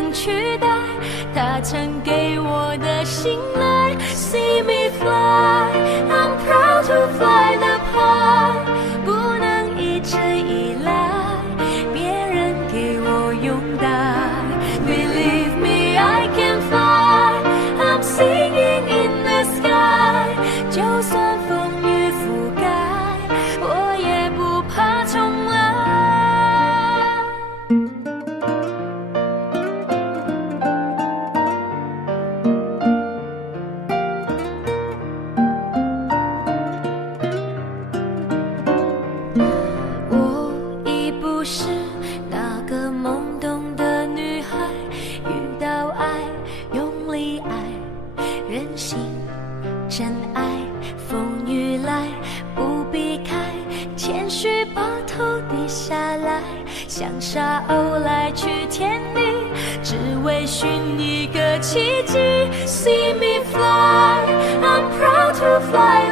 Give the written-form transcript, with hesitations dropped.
能取代他曾给我的信赖。 See me fly, I'm proud to fly the high， 不能一直依赖别人给我拥戴。 Believe me, I can fly, I'm singing in the sky， 就算风雨覆盖，我也不怕重来。我已不是那个懵懂的女孩，遇到爱用力爱，任性真爱，风雨来不避开，谦虚把头低下来，像沙鸥来去天地，只为寻一个奇迹。 See me fly, I'm proud to fly